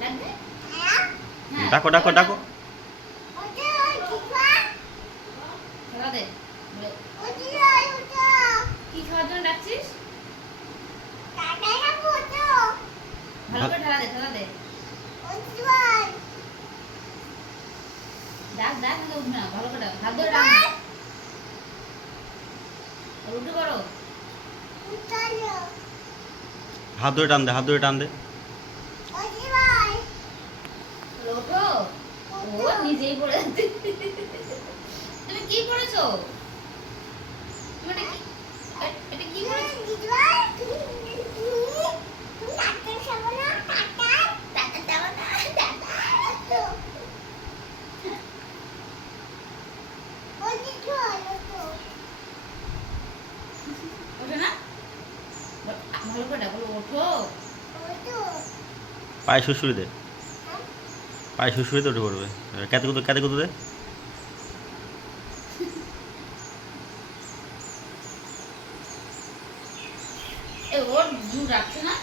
হ্যাঁ। ডাকো ডাকো ডাকো। ভালো করে ঠেলা দে ঠেলা দে। ডাক ডাক না ভালো করে ডাক। হাত ধরে ডাক উঠে করো। হাত ধরে টান দে হাত ধরে টান দে ওঠো ও নিজেই তুমি কি পড়েছো? এটা কি? করে ওঠো। পায়ে শুশুরি দে। পায়ে শুয়ে শুয়ে তো উঠে পড়বে। কেতে কুতো কেতে কুতো দে না?